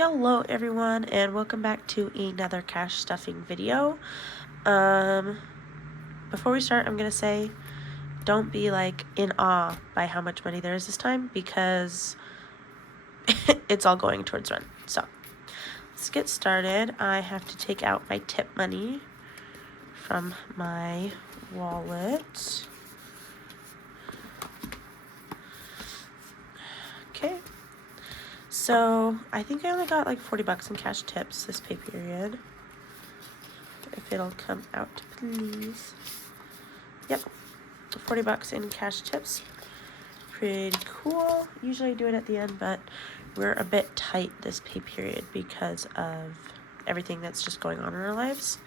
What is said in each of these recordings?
Hello everyone, and welcome back to another cash stuffing video. Before we start, I'm gonna say don't be like in awe by how much money there is this time, because it's all going towards rent. So let's get started. I have to take out my tip money from my wallet. Okay, so I think I only got like 40 bucks in cash tips this pay period. If it'll come out, please. Yep, 40 bucks in cash tips. Pretty cool. Usually I do it at the end, but we're a bit tight this pay period because of everything that's just going on in our lives.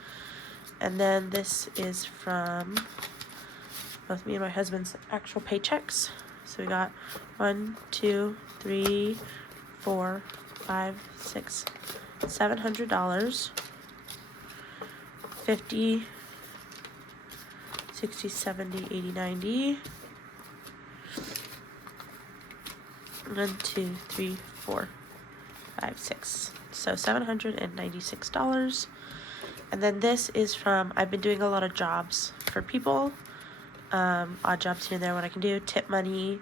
And then this is from both me and my husband's actual paychecks. So we got 1, 2, 3, 4, 5, 6, $700. 50, 60, 70, 80, 90. 1, 2, 3, 4, 5, 6. So $796. And then this is from, I've been doing a lot of jobs for people. Odd jobs here and there when I can do. Tip money.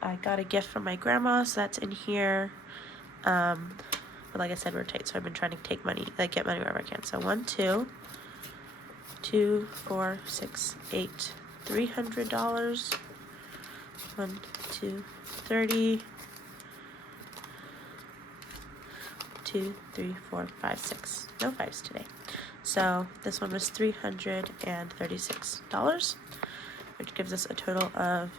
I got a gift from my grandma, so that's in here. But like I said, we're tight, so I've been trying to take money, like get money wherever I can. So 1, 2, 4, 6, 8, $300. 1, 2, 30. 2, 3, 4, 5, 6. No fives today. So this one was $336, which gives us a total of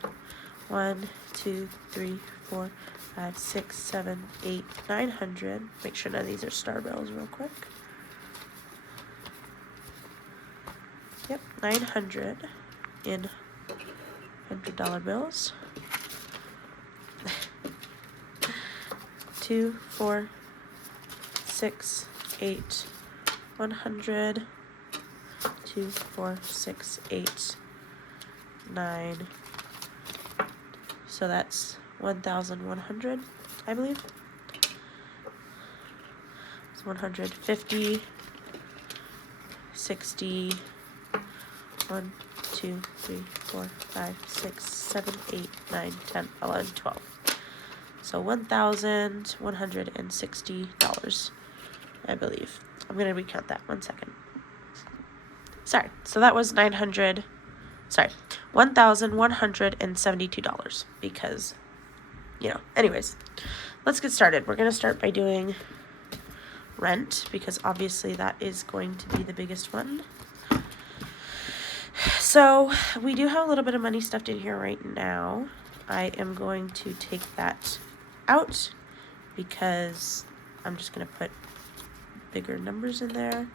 1, 2, 3, 4, 5, 6, 7, 8, 900. Make sure none of these are star bills real quick. Yep, 900 in $100 bills. 2, 4, 6, 8, 100. 2, 4, 6, 8, 9. So that's 1,100, I believe. It's 150, 60, 1, 2, 3, 4, 5, 6, 7, 8, 9, 10, 11, 12. So $1,160, I believe. I'm going to recount that 1 second. Sorry. So that was $1,172 because, anyways, let's get started. We're going to start by doing rent because obviously that is going to be the biggest one. So we do have a little bit of money stuffed in here right now. I am going to take that out because I'm just going to put bigger numbers in there.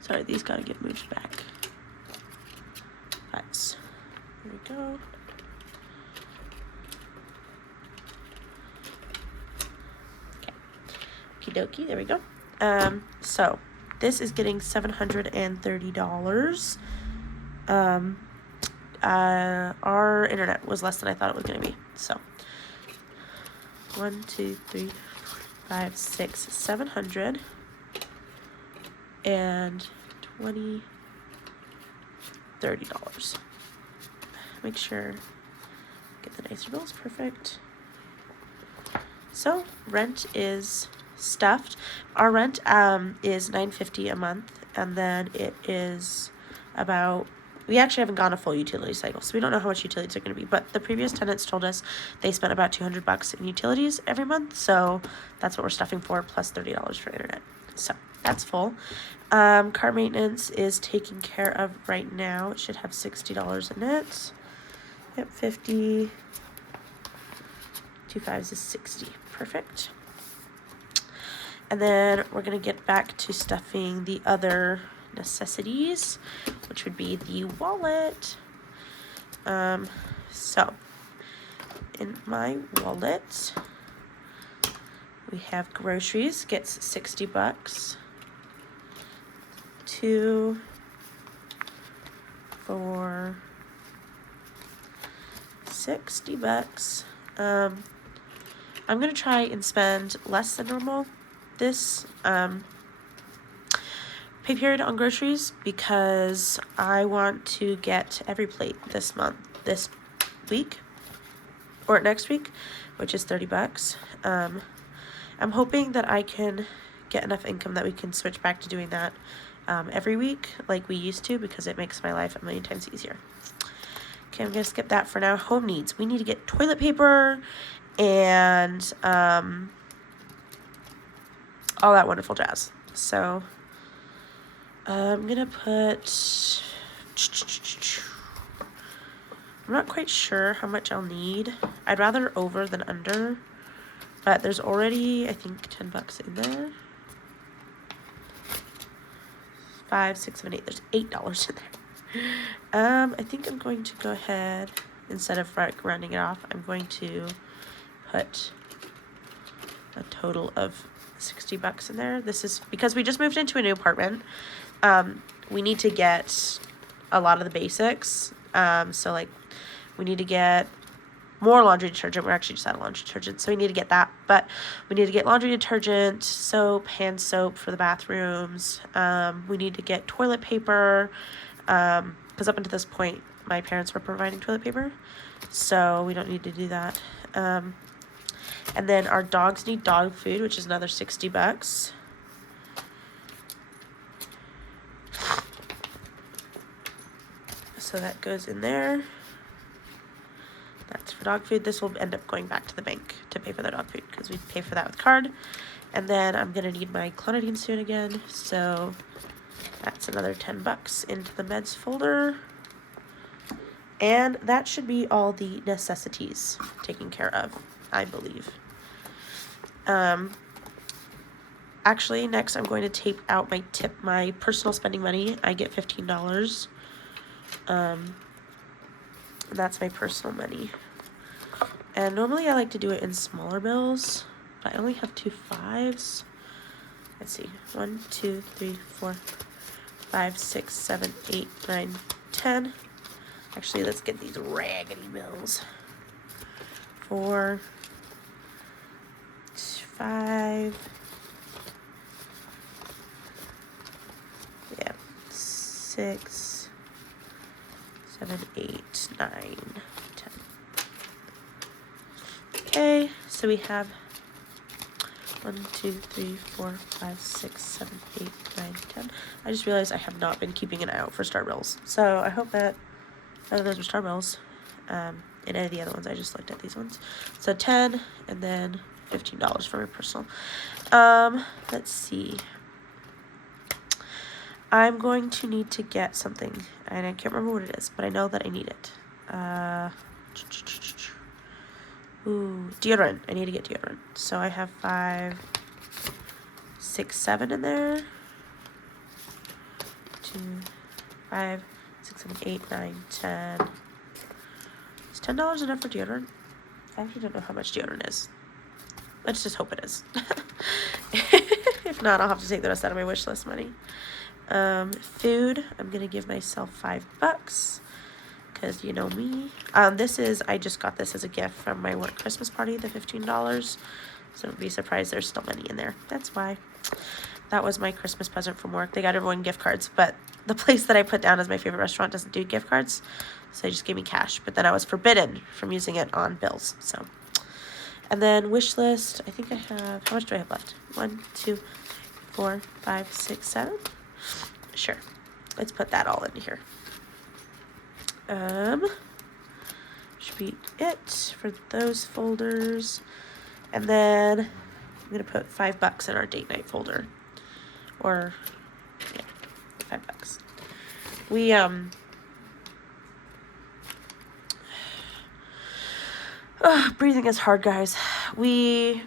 Sorry, these gotta get moved back. That's, there we go. Okay, okie dokie, there we go. So this is getting $730. Our internet was less than I thought it was gonna be. So 1, 2, 3, 5, 6, 700 and $20, $30. Make sure get the nicer bills. Perfect. So rent is stuffed. Our rent is $950 a month, and then it is about, we actually haven't gone a full utility cycle, so we don't know how much utilities are going to be, but the previous tenants told us they spent about 200 bucks in utilities every month, so that's what we're stuffing for, plus $30 for internet. So that's full. Car maintenance is taken care of right now. It should have $60 in it. Yep, 50. 2 5s is 60. Perfect. And then we're going to get back to stuffing the other necessities, which would be the wallet. So in my wallet, we have groceries, gets 60 bucks. 2, 4, 60 bucks. I'm going to try and spend less than normal this pay period on groceries because I want to get every plate this week, or next week, which is $30. I'm hoping that I can get enough income that we can switch back to doing that every week like we used to, because it makes my life a million times easier. Okay, I'm going to skip that for now. Home needs. We need to get toilet paper and all that wonderful jazz. So I'm going to put... I'm not quite sure how much I'll need. I'd rather over than under, but there's already, I think, $10 in there. 5, 6, 7, 8. There's $8 in there. I think I'm going to go ahead, instead of rounding it off, I'm going to put a total of $60 in there. This is because we just moved into a new apartment. We need to get a lot of the basics. So like we need to get more laundry detergent. We're actually just out of laundry detergent, so we need to get that. But we need to get laundry detergent, soap, hand soap for the bathrooms. We need to get toilet paper, because up until this point, my parents were providing toilet paper, so we don't need to do that. And then our dogs need dog food, which is another $60. So that goes in there. That's for dog food. This will end up going back to the bank to pay for the dog food because we pay for that with card. And then I'm going to need my clonidine soon again. So that's another $10 into the meds folder. And that should be all the necessities taken care of, I believe. Actually, next I'm going to tape out my personal spending money. I get $15. That's my personal money. And normally I like to do it in smaller bills, but I only have 2 5s. Let's see. 1, 2, 3, 4, 5, 6, 7, 8, 9, 10. Actually, let's get these raggedy bills. 4, 5, yeah, 6, 7, 8, 9, 10. Okay, so we have 1, 2, 3, 4, 5, 6, 7, 8, 9, 10. I just realized I have not been keeping an eye out for Star Bills. So I hope that none of those were Star Bills. And any of the other ones, I just looked at these ones. So 10 and then $15 for my personal. Let's see. I'm going to need to get something, and I can't remember what it is, but I know that I need it. Deodorant. I need to get deodorant. So I have 5, 6, 7 in there. 2, 5, 6, 7, 8, 9, 10. Is $10 enough for deodorant? I actually don't know how much deodorant is. Let's just hope it is. If not, I'll have to take the rest out of my wish list money. Food, I'm gonna give myself $5 because you know me. I just got this as a gift from my work Christmas party, the $15. So don't be surprised there's still money in there. That's why. That was my Christmas present from work. They got everyone gift cards, but the place that I put down as my favorite restaurant doesn't do gift cards, so they just gave me cash. But then I was forbidden from using it on bills. So, and then wish list. I think I have. How much do I have left? 1, 2, 3, 4, 5, 6, 7. Sure. Let's put that all in here. Should be it for those folders. And then I'm going to put $5 in our date night folder. Or, yeah, $5. We, breathing is hard, guys. We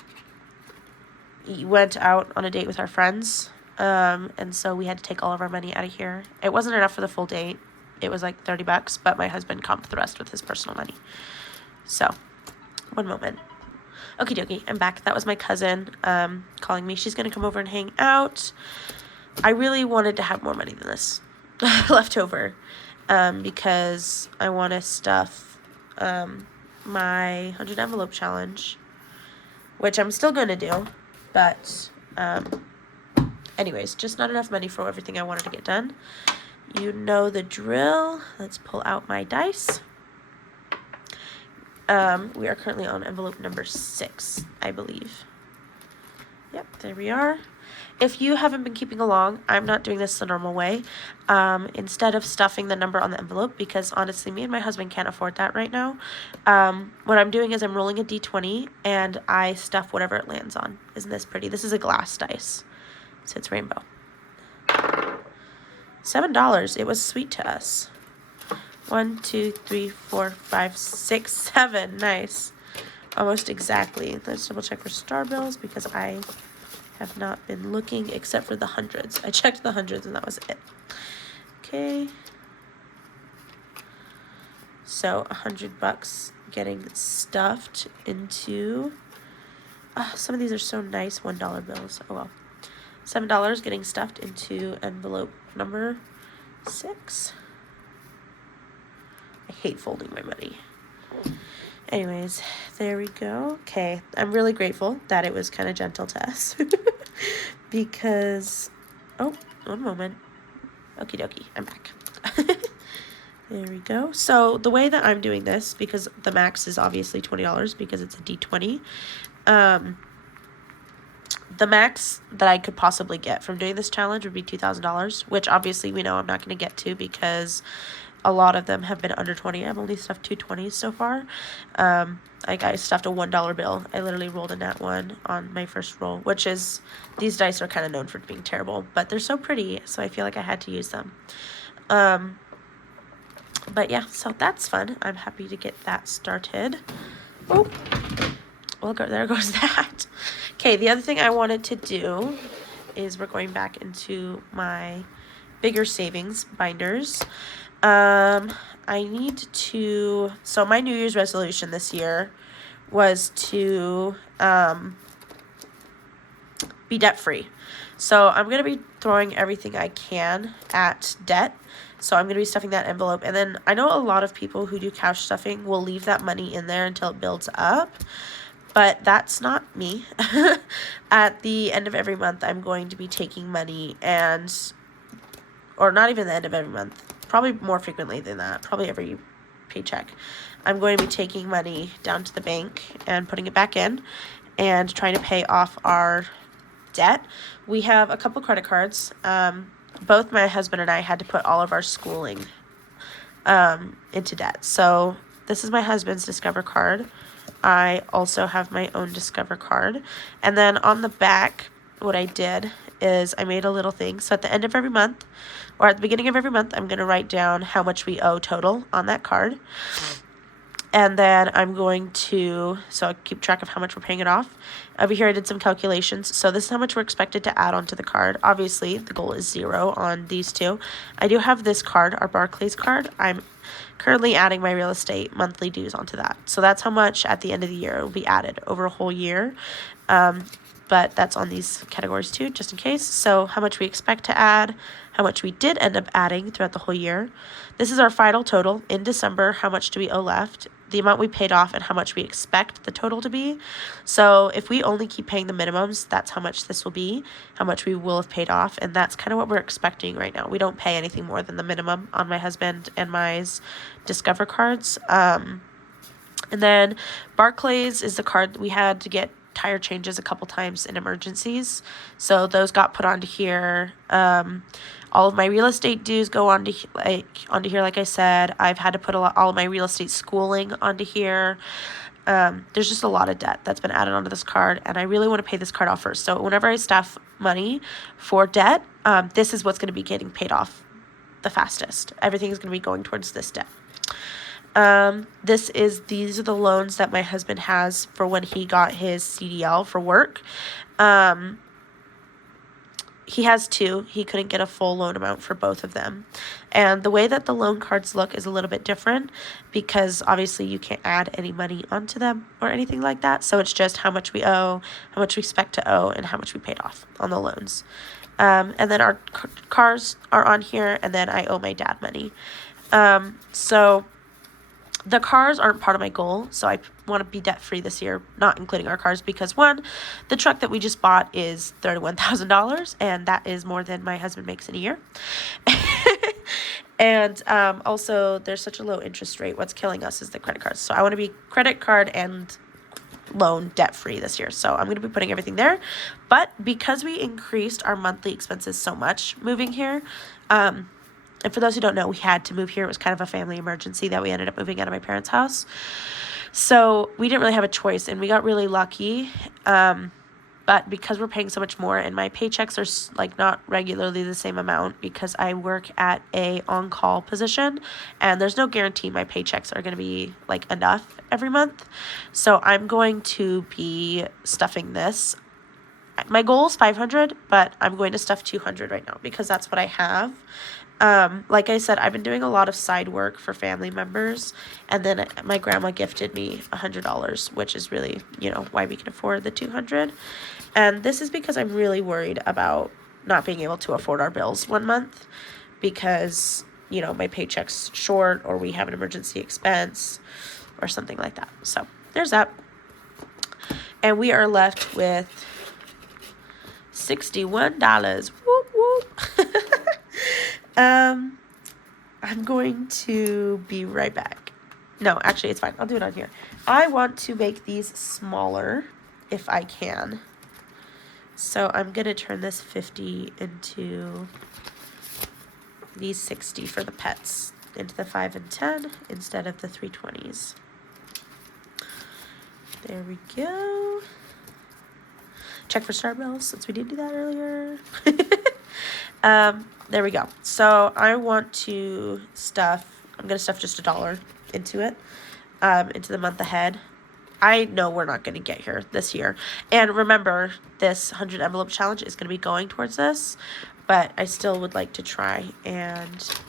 went out on a date with our friends. And so we had to take all of our money out of here. It wasn't enough for the full date. It was like $30, but my husband comped the rest with his personal money. So, one moment. Okie dokie, I'm back. That was my cousin calling me. She's going to come over and hang out. I really wanted to have more money than this left over because I want to stuff my 100 envelope challenge, which I'm still going to do, but anyways, just not enough money for everything I wanted to get done. You know the drill. Let's pull out my dice. We are currently on envelope number 6, I believe. Yep, there we are. If you haven't been keeping along, I'm not doing this the normal way. Instead of stuffing the number on the envelope, because honestly, me and my husband can't afford that right now, what I'm doing is I'm rolling a d20 and I stuff whatever it lands on. Isn't this pretty? This is a glass dice, so it's rainbow. $7. It was sweet to us. 1, 2, 3, 4, 5, 6, 7. Nice. Almost exactly. Let's double check for star bills because I have not been looking except for the hundreds. I checked the hundreds and that was it. Okay. So $100 getting stuffed into, some of these are so nice, $1 bills. Oh well. $7 getting stuffed into envelope number 6. I hate folding my money. Anyways, there we go. Okay, I'm really grateful that it was kind of gentle to us. Because, oh, one moment. Okie dokie, I'm back. There we go. So the way that I'm doing this, because the max is obviously $20 because it's a D20, the max that I could possibly get from doing this challenge would be $2,000, which obviously we know I'm not going to get to because a lot of them have been under 20. I've only stuffed 2 20s so far. Like I stuffed a $1 bill. I literally rolled a nat 1 on my first roll, which is, these dice are kind of known for being terrible, but they're so pretty, so I feel like I had to use them. But yeah, so that's fun. I'm happy to get that started. Oh, well, there goes that. Okay, the other thing I wanted to do is we're going back into my bigger savings binders. I need to, so my New Year's resolution this year was to, be debt free. So I'm going to be throwing everything I can at debt. So I'm going to be stuffing that envelope. And then I know a lot of people who do couch stuffing will leave that money in there until it builds up. But that's not me. At the end of every month, I'm going to be taking money and, or not even the end of every month, probably more frequently than that, probably every paycheck. I'm going to be taking money down to the bank and putting it back in and trying to pay off our debt. We have a couple credit cards. Both my husband and I had to put all of our schooling into debt. So this is my husband's Discover card. I also have my own Discover card. And then on the back, what I did is I made a little thing. So at the end of every month, or at the beginning of every month, I'm going to write down how much we owe total on that card. And then I'm going to, so I keep track of how much we're paying it off. Over here I did some calculations. So this is how much we're expected to add onto the card. Obviously, the goal is 0 on these two. I do have this card, our Barclays card. I'm currently adding my real estate monthly dues onto that. So that's how much at the end of the year will be added over a whole year. But that's on these categories too, just in case. So how much we expect to add, how much we did end up adding throughout the whole year. This is our final total in December. How much do we owe left? The amount we paid off and how much we expect the total to be. So if we only keep paying the minimums, that's how much this will be, how much we will have paid off. And that's kind of what we're expecting right now. We don't pay anything more than the minimum on my husband and my's Discover cards. And then Barclays is the card we had to get tire changes a couple times in emergencies. So those got put onto here. All of my real estate dues go onto here, like I said. I've had to put all of my real estate schooling onto here. There's just a lot of debt that's been added onto this card, and I really want to pay this card off first. So whenever I stuff money for debt, this is what's going to be getting paid off the fastest. Everything is going to be going towards this debt. These are the loans that my husband has for when he got his CDL for work. He has 2. He couldn't get a full loan amount for both of them. And the way that the loan cards look is a little bit different because obviously you can't add any money onto them or anything like that. So it's just how much we owe, how much we expect to owe, and how much we paid off on the loans. And then our cars are on here, and then I owe my dad money. So The cars aren't part of my goal, so I want to be debt-free this year, not including our cars, because one, the truck that we just bought is $31,000, and that is more than my husband makes in a year. And also, there's such a low interest rate. What's killing us is the credit cards. So I want to be credit card and loan debt-free this year. So I'm going to be putting everything there. But because we increased our monthly expenses so much moving here, and for those who don't know, we had to move here. It was kind of a family emergency that we ended up moving out of my parents' house. So we didn't really have a choice, and we got really lucky. But because we're paying so much more, and my paychecks are like not regularly the same amount because I work at a on-call position, and there's no guarantee my paychecks are going to be like enough every month. So I'm going to be stuffing this. My goal is 500, but I'm going to stuff 200 right now because that's what I have. Like I said, I've been doing a lot of side work for family members, and then my grandma gifted me $100, which is really, why we can afford the 200. And this is because I'm really worried about not being able to afford our bills one month because, my paycheck's short, or we have an emergency expense or something like that. So there's that. And we are left with $61. Whoop, whoop. I'm going to be right back. No, actually, it's fine. I'll do it on here. I want to make these smaller if I can. So I'm going to turn this 50 into these 60 for the pets, into the 5 and 10 instead of the 320s. There we go. Check for star bills since we did do that earlier. There we go. So I want to I'm going to stuff just $1 into it, into the month ahead. I know we're not going to get here this year. And remember, this 100 envelope challenge is going to be going towards this, but I still would like to try and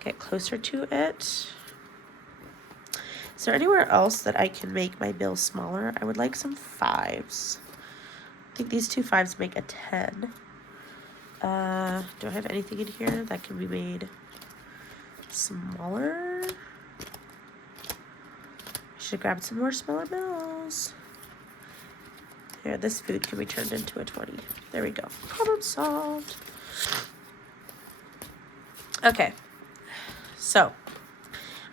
get closer to it. Is there anywhere else that I can make my bill smaller? I would like some 5s. I think these 2 5s make a 10. Do I have anything in here that can be made smaller? I should grab some more smaller bills. Here, this food can be turned into a 20. There we go. Problem solved. Okay. So,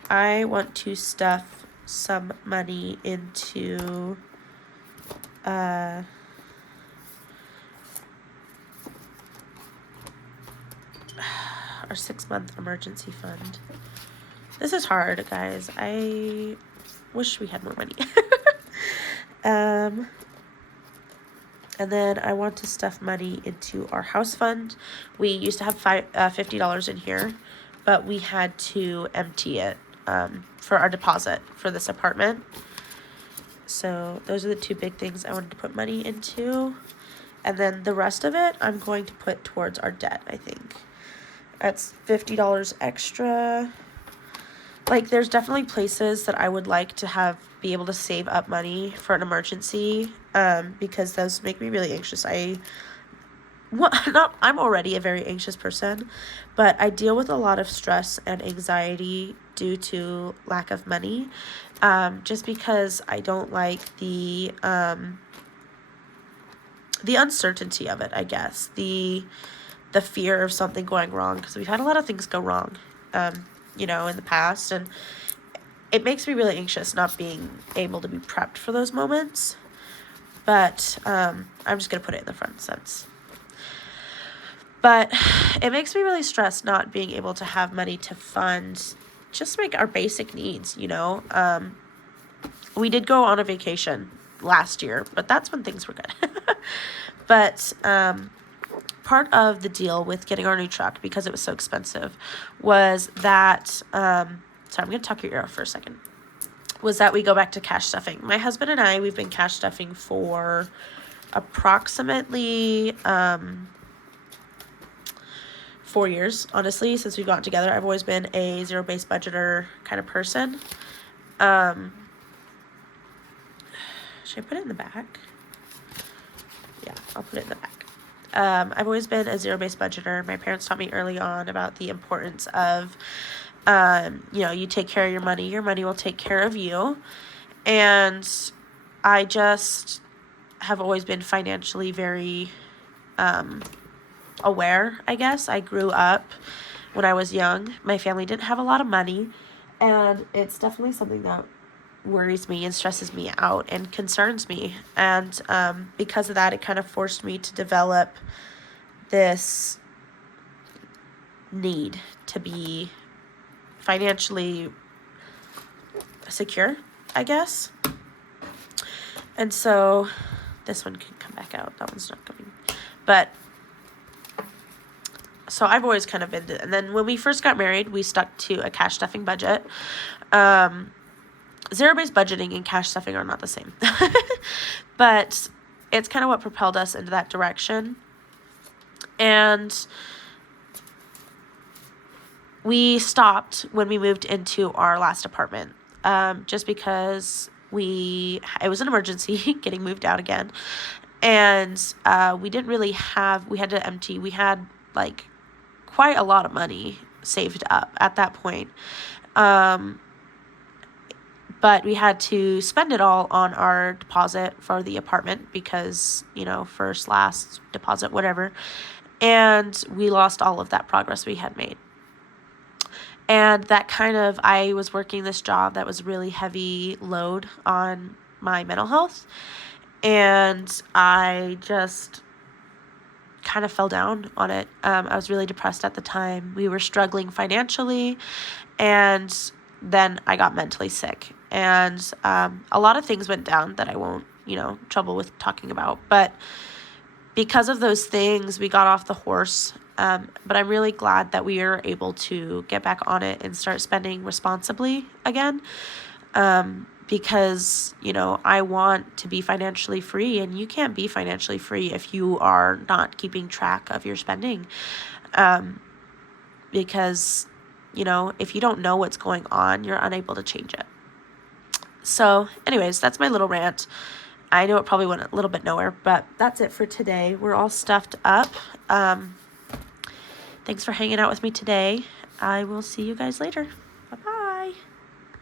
I want to stuff some money into our 6-month emergency fund. This is hard, guys. I wish we had more money. And then I want to stuff money into our house fund. We used to have $50 in here, but we had to empty it for our deposit for this apartment. So those are the 2 big things I wanted to put money into. And then the rest of it, I'm going to put towards our debt, I think. That's $50 extra. Like, there's definitely places that I would like to be able to save up money for an emergency, because those make me really anxious. I'm already a very anxious person, but I deal with a lot of stress and anxiety due to lack of money, just because I don't like the uncertainty of it, I guess. The fear of something going wrong, because we've had a lot of things go wrong, in the past, and it makes me really anxious not being able to be prepped for those moments. But I'm just going to put it in the front sense. But it makes me really stressed not being able to have money to fund just like our basic needs, We did go on a vacation last year, but that's when things were good. But part of the deal with getting our new truck, because it was so expensive, was that, sorry, I'm going to tuck your ear off for a second, was that we go back to cash stuffing. My husband and I, we've been cash stuffing for approximately 4 years, honestly, since we've gotten together. I've always been a zero-based budgeter kind of person. Should I put it in the back? Yeah, I'll put it in the back. I've always been a zero-based budgeter. My parents taught me early on about the importance of You know, you take care of your money will take care of you. And I just have always been financially very aware, I guess. I grew up when I was young. My family didn't have a lot of money, and it's definitely something that worries me and stresses me out and concerns me. And because of that, it kind of forced me to develop this need to be financially secure, I guess. And so this one can come back out. That one's not coming. But so I've always kind of been, and then when we first got married, we stuck to a cash stuffing budget. Zero-based budgeting and cash stuffing are not the same. But it's kind of what propelled us into that direction. And we stopped when we moved into our last apartment, just because it was an emergency getting moved out again. And we didn't really have, we had to empty, we had like quite a lot of money saved up at that point. But we had to spend it all on our deposit for the apartment because, you know, first, last, deposit, whatever. And we lost all of that progress we had made. And that kind of, I was working this job that was really heavy load on my mental health. And I just kind of fell down on it. I was really depressed at the time. We were struggling financially, and then I got mentally sick. And a lot of things went down that I won't, trouble with talking about. But because of those things, we got off the horse. But I'm really glad that we are able to get back on it and start spending responsibly again. Because, I want to be financially free, and you can't be financially free if you are not keeping track of your spending. Because, if you don't know what's going on, you're unable to change it. So anyways, that's my little rant. I know it probably went a little bit nowhere, but that's it for today. We're all stuffed up. Thanks for hanging out with me today. I will see you guys later.